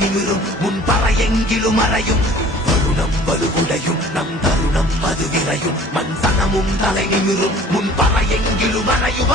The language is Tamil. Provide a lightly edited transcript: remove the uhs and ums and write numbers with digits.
நிமிரும் முன்பறையெங்கிலும் அறையும் வருணம் வலுவுடையும் நம் தருணம் அது விரையும் மண் சனமும் தலை நிமிரும் முன்பறையெங்கிலும் அறையும்